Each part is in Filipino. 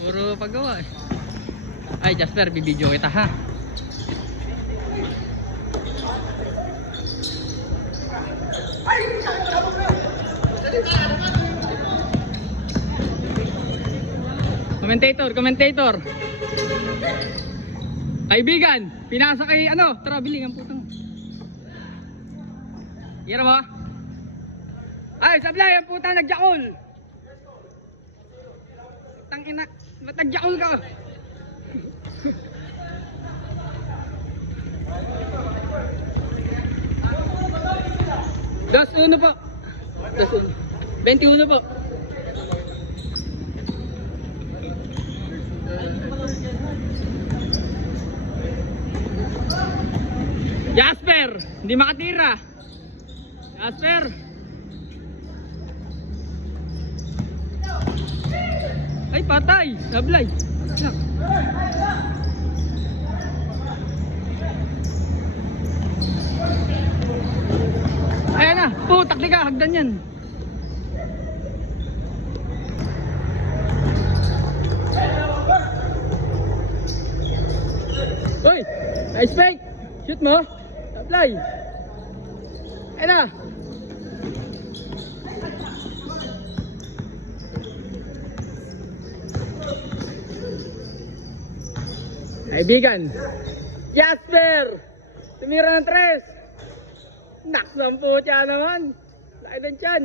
Puro paggawa eh. Ay Jasper, bibidyo kita ha. Commentator. Kaibigan, pinasa kay ano, traveling ang putang. Yan mo. Ay, sablay ang putang nagjakol. Tangina, ba't nagjakol ka? Das uno po. 21 po. Jasper, hindi makatira. Jasper. Ay, patay. Sablay. Ayan na. Putak di ka. Hagdan yan. Uy, nice fake. Shoot mo. Apply. Ayan na. Kaibigan, Jasper! Tumira ng 3. Naksampo siya naman. Laki ng tiyan.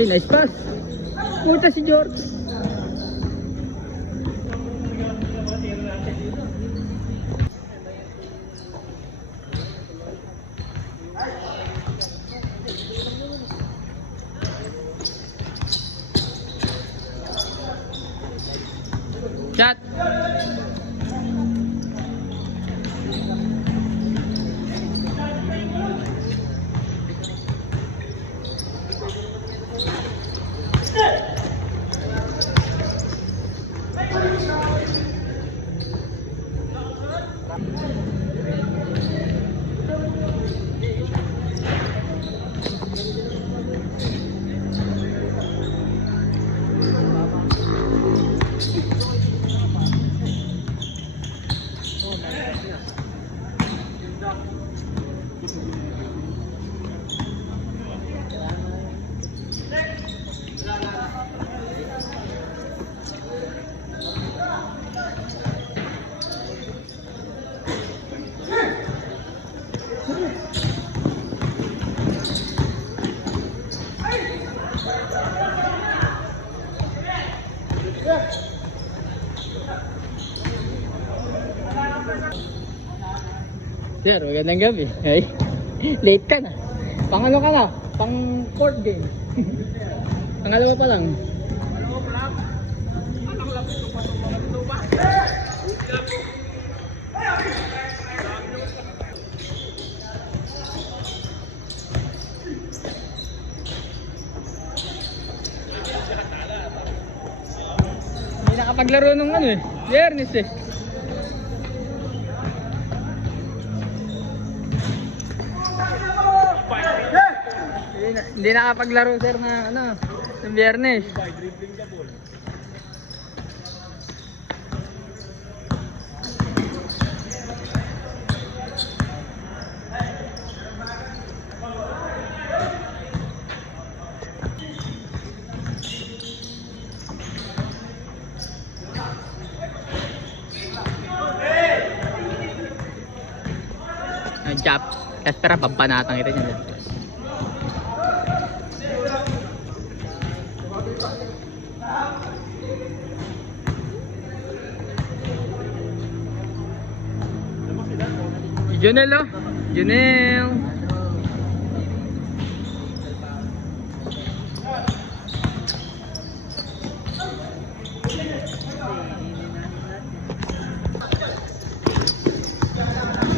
Ay, nice pass. Puta si George. Shot. Sir, magandang gabi. Ay, late ka na. Pang ano ka na? Pang 4th game. Pangalawa pa lang. Hindi nakapaglaro nung ano eh. Biyernes eh. Hindi nakapaglaro sir na ano, ng Biyernes. Jap, espera pampanatang ito niya. Junel oh, Junel.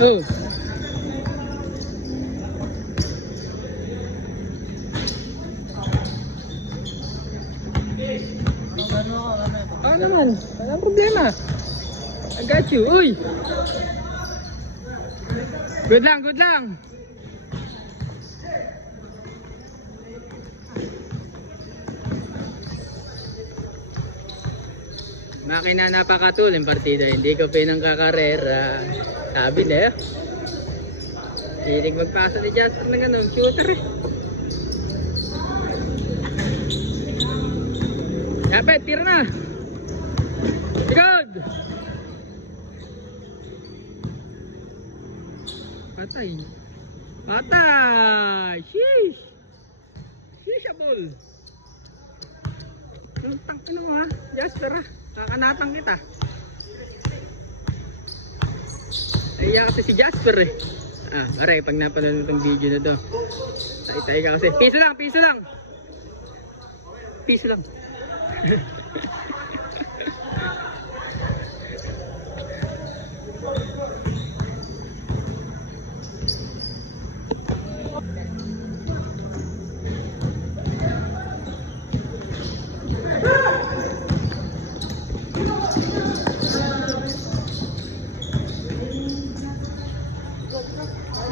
Oh. naman. Walang problema. I got you. Uy! Good lang, good lang. Makina napakatuling partida. Hindi ko pinangkakarera. Sabi na eh. Hilig magpasa ni Jasper na gano'n. Shooter eh. Yapet, tira na. Good. Patay. Patay. Sheesh. Sheeshable. Yung tangkin mo ha. Jasper ha. Kakanatang kita. Naiya kasi si Jasper eh. Ah, pare, pag napanood mo itong video na to. Tayo ka kasi. Piso lang, piso lang. Piso lang.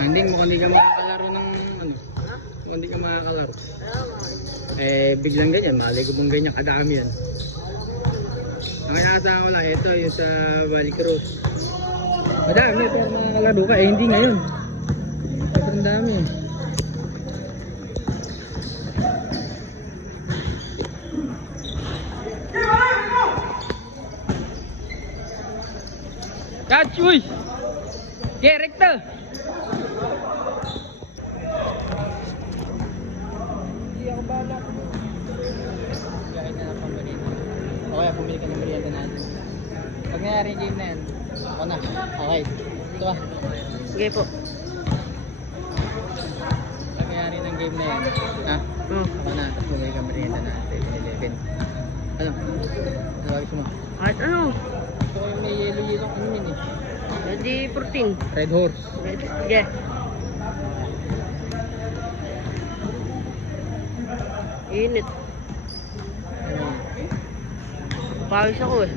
Hindi mo, hindi ka makakalaro ng ano, kung hindi ka makakalaro. Eh, biglang ganyan, malay ko bang ganyan, kadami yan. Ang inaasahan ko lang, ito yung sa Valley Cruz. Madami, pero makakalaro ka, eh hindi ngayon. Sobrang dami. Catch, uy! Okay, rekta! Kahit na lang pambalita. O kaya pumili ka ng merienda natin. Pag nangyari yung game na yan, ako na. Okay. Ito ba? Sige po. Pag nangyari ng game na yan, ha? Ako na. Tapos pumili ka ng merienda natin. 11. Ano? Ano gusto mo? Kahit ano? Gusto ko yung may yellow ano yun eh. Ready 14. Red Horse. Sige. Init. Pawis ako eh.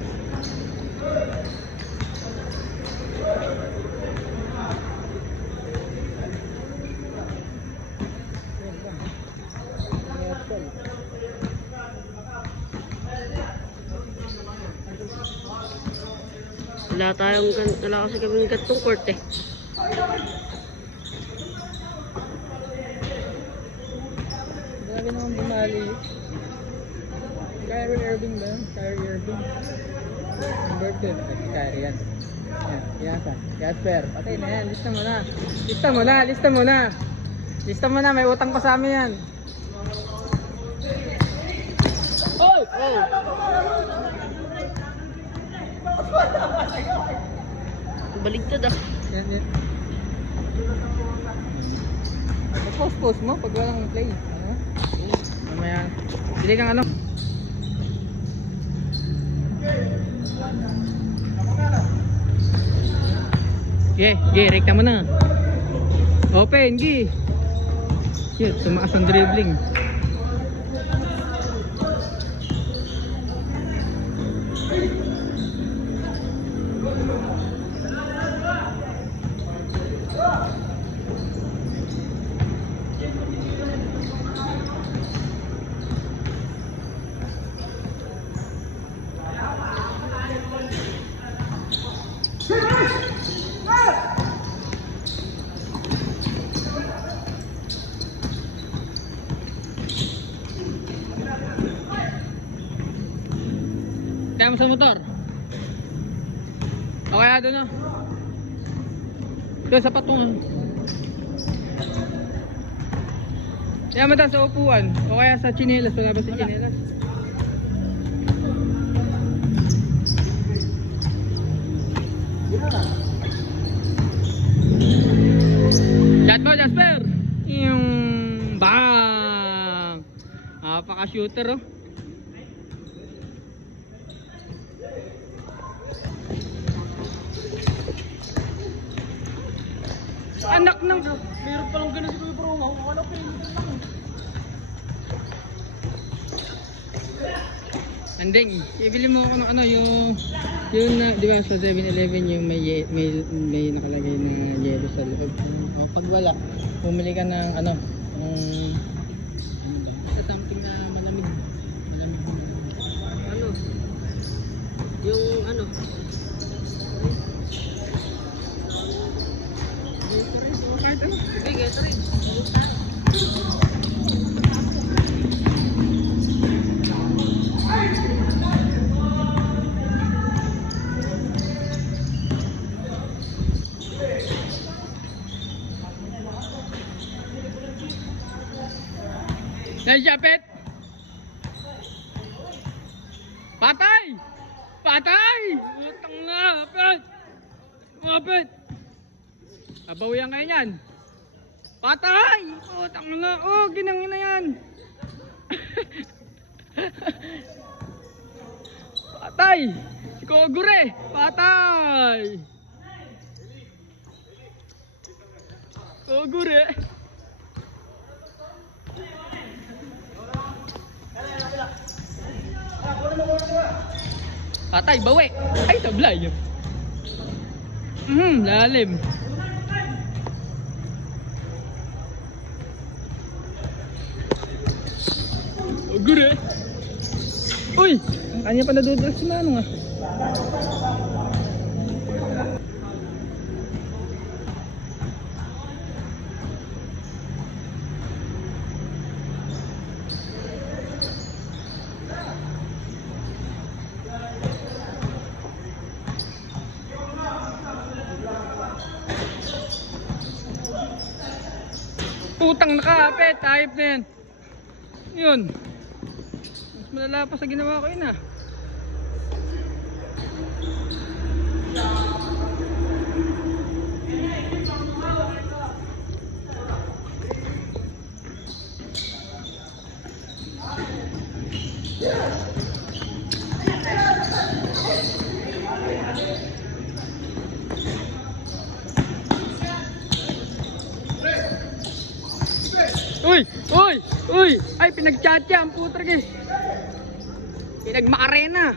Wala kasi kami gantong court eh. Grabe naman bumali. Kyrie Irving ba yun? Kyrie Irving. Number 2. Si Kyrie yan. Yan sa. Jasper. Patay na yan. Lista mo na. Lista mo na. Lista mo na. Lista mo na. May utang pa sa amin yan. Oh! Oh! Baligtad ah. Yan, yan. Post mo pag walang play. Ano? Mamaya. Bili kang ano? Ge, rekta mo na. Open, ge. Shit, tumaas ang dribbling. Kaya mo sa motor? O kaya doon na? Doon sa patungan. Kaya mo sa upuan. O kaya sa chinelas. Wala ba sa chinelas? Shot mo, Jasper! Yung bang! Napaka-shooter oh. Anak ng... Meron palang ganun si Kuya Bro. Ano pa rin lang. Andeng, ibili mo ako ng ano, yung na, di ba sa 7-Eleven yung may nakalagay na yelo sa loob. O, pag wala, bumili ka ng ano, something na malamig. Malamig. Ano? Yung ano? Kahit ano. Sige, Gatorade. Naisapit! Patay! Patay! Utang na! Apit! Apit! Abawian kayo yan! Patay! Utang na! Oh, ginangin na yan! Patay! Si Kogure! Patay! Kogure! Patay, bawi! Ay, tablay! Lalim! Kogure! Uy! Ang kanya pa nadudulas si Manong ah. Putang nakapit, ayop na yan. Yun. Mas malala pa sa ginawa ko yun ah. Uy! Uy! Uy! Ay, pinagchatcha ang putra guys. Pinagmakarena.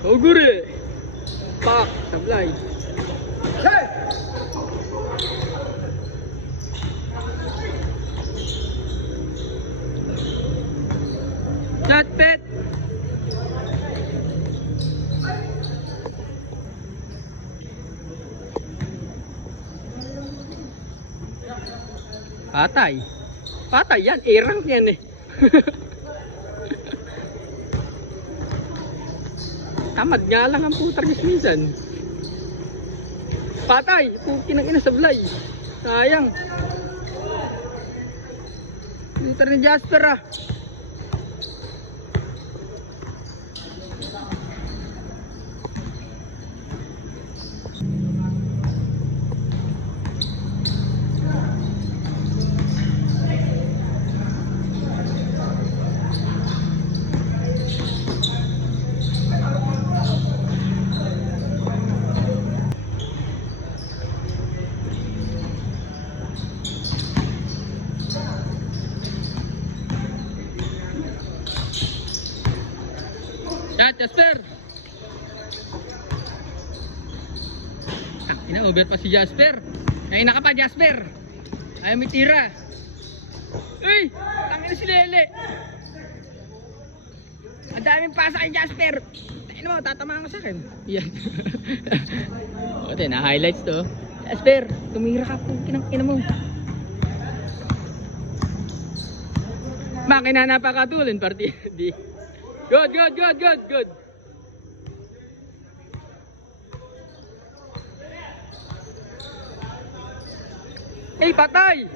Kogure! Pak! Sablay! Hey! Chat pet! Patay. Patay yan. A-rank yan eh. Tamad nga lang ang putar minsan. Patay. Pukin ang ina sablay. Sayang. Putar ni Jasper ah. Yan, Jasper! Ina-over pa si Jasper. Naina ka pa, Jasper. Ayaw may tira. Uy! Tangin na si Lele. Ang daming pasa kay Jasper. Tain mo, tatamaan ka sa akin. Yan. O, na-highlights to. Jasper, tumira ka po. Kinang-ina mo. Makina napakatulin, party. Di. Good, good, good, good, good. Hey, patay!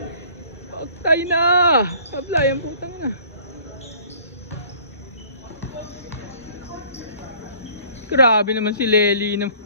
Patay na! Pablay, ang putang na. Grabe naman si Lely naman.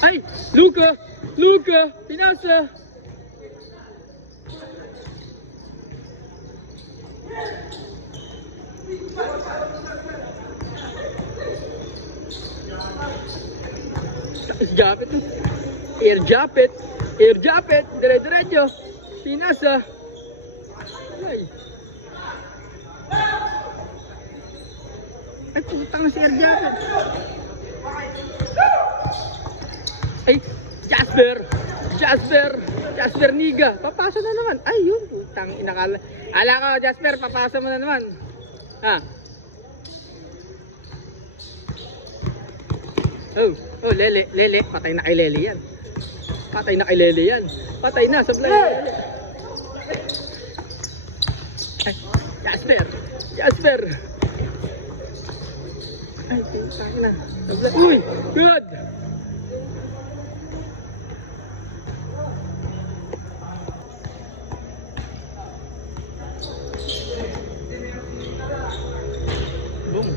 Ay! Luka! Luka! Pinasa! Japet. Air japet. Air japet. Dire-diretso. Pinasa. Ay. Ay, putang na si Air japet. Ay, Jasper. Jasper. Jasper Niga. Papasa na naman. Ay, yun. Putang inakala. Ala ko, Jasper. Papasa mo na naman. Ha? Oh, oh, Lele, Lele, patay na kay Lele yan. Patay na kay Lele yan. Patay na, sablay na Lele. Ay, Jasper, Jasper. Ay, patay na. Sablay, uy, good. Boom.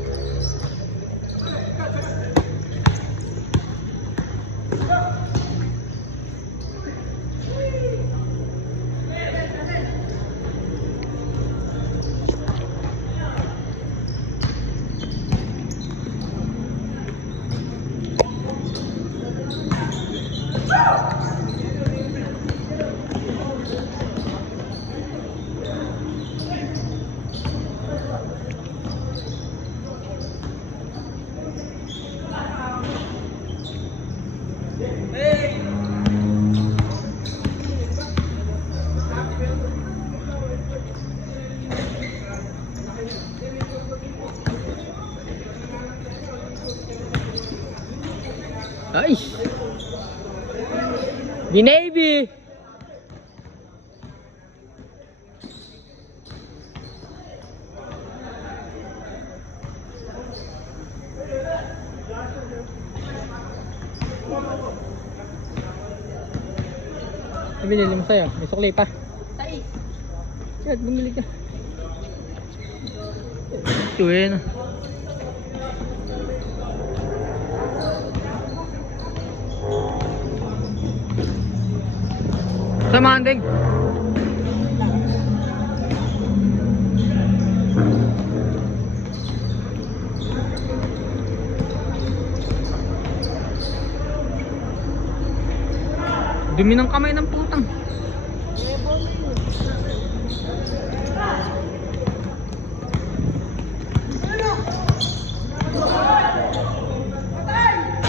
Ay! The Navy! Ano binili mo sa'yo? May sukli pa? Tay. Chad, bumili ka. Ito eh, no? Sa manding. Dumi ng kamay ng putang.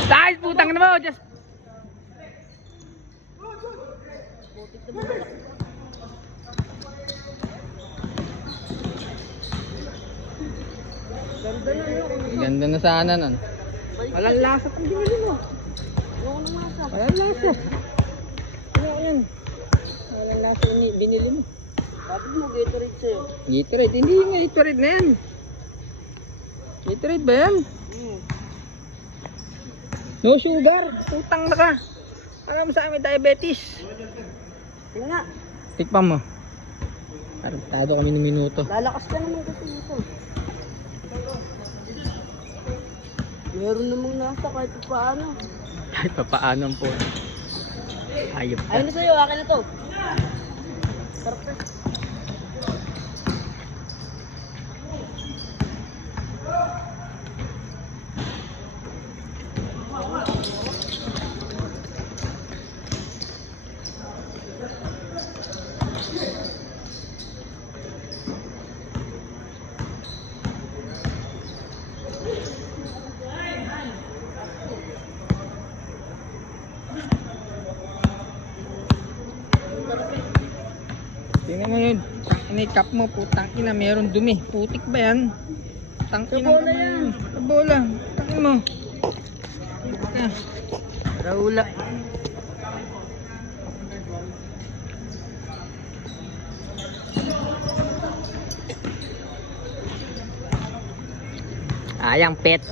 Guys, putang na mo, just ganda na sana nun. Walang lasa pang binili mo. Ayoko ng masa. Walang lasa. Ano yan? Walang lasa yung binili mo. Bakit mo Gatorade sa'yo? Gatorade, hindi yung Gatorade na yan. Gatorade ba yan? No sugar. Putang na ka. Alam mo sa amin diabetes. Yun nga. Tikpan mo. Tarantado kami ng minuto. Lalakas ka naman kasi ito. Meron namang nasa kahit paano. Kahit pa paano po. Ayop ka. Ayun na sa'yo, akin na to. Sarap na. Tingnan mo yun. Ini-cup mo, putang ina, meron dumi. Putik ba yan? Putang ina. Bola yan. Sa bola. Putang mo. Ah, Raula. Ayang pet.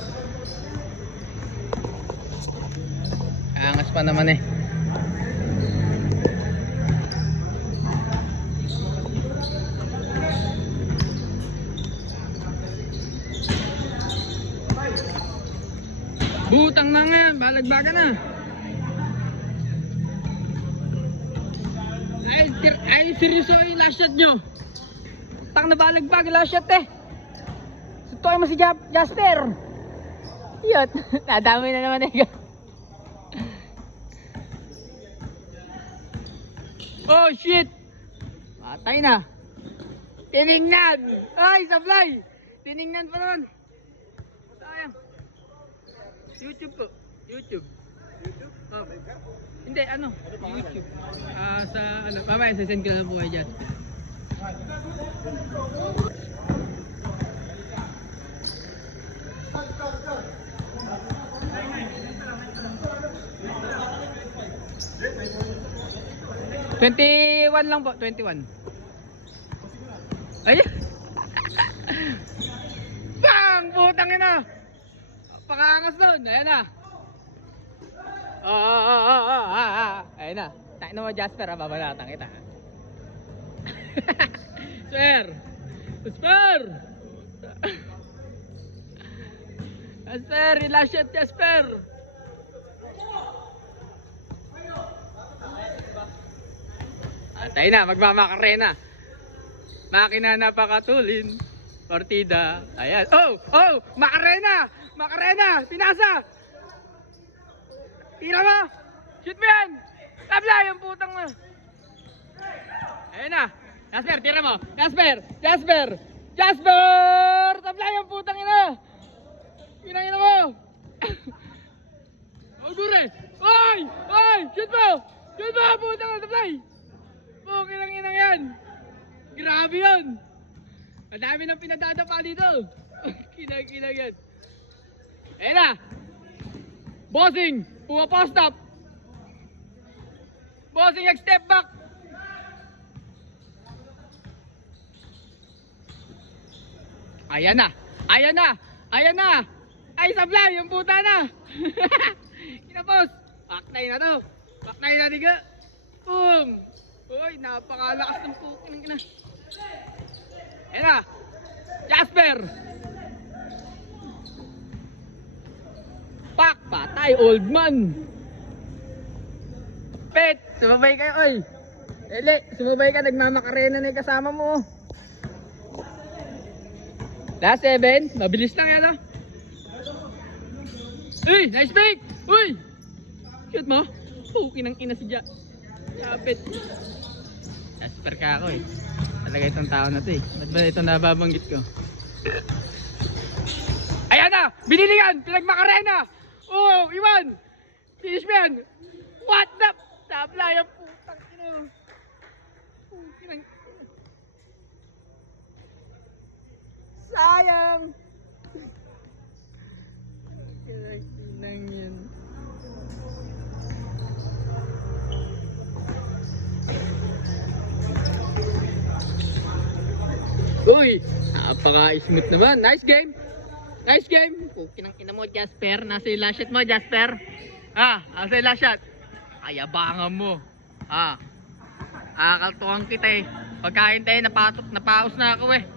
Angas pa naman eh. Butang na nga yan, balagbaga na. Ay, seryoso yung last shot nyo. Tak na balagbag last shot eh. Sutuin mo si Jasper. Yun, nadami na naman eh. Oh shit! Patay na. Tiningnan! Ay, sablay! Tiningnan pa naman. Sayang. YouTube po. YouTube. Oh. Hindi, ano? YouTube. Sa ano, mamaya sasend ko na po kay Jasper. $21 lang po, 21. Ay! Bang! Putang ina! Pakangas doon, ayan na. Ayan na. Tayo na mo Jasper, babalatan kita. Jasper! Jasper! Jasper, last shot Jasper! Tayo na, magmamakarena. Makina na pakatulin. Partida. Ayan. Oh! Oh! Makarena! Makarena! Pinasa! Tira mo! Shoot mo yan! Tabla yung putang mo! Ayan na! Jasper, tira mo! Jasper! Jasper! Jasper! Tabla yung putang ina! Pinangina mo! Ogure! Ay! Ay! Shoot mo! Shoot mo! Putang na! Tablay! Oh, kinang-inang yan! Grabe yun! Ang dami ng pinadadapa dito! Kinang-inang yan! Ayan na! Bossing! Pumapost up! Bossing, nag-step back! Ayan na! Ayan na! Ayan na! Ay, sablay! Yung puta na! Kinapos! Paknay na to! Paknay na diga! Boom! Uy, napakalakas ng puking ina. Ayan na! Jasper! Pak! Patay! Old man! Pet! Sumabay kayo, oy! Ele! Sumabay ka! Nagmamakarena na yung kasama mo. Last 7. Mabilis lang yan, oh. Uy! Nice pick! Uy! Shoot mo? Puking ng ina si Kapit. Jasper ka ako eh. Talaga itong tao na to eh. Ba't ba ito nababanggit ko? Ayan na! Binilingan! Pinagmakarena! Oh! Iwan! Finish mo yan! What the? Tabla yung putang ino. Puking ng... Sayang! Kinang yan. Uy, napaka-smooth naman. Nice game. Nice game. Pukinang ina mo, Jasper. Nasa yung last shot mo, Jasper. Nasa yung last shot. Ayabangan mo. Akaltukan kita eh. Pagkain tayo, napaos na ako eh.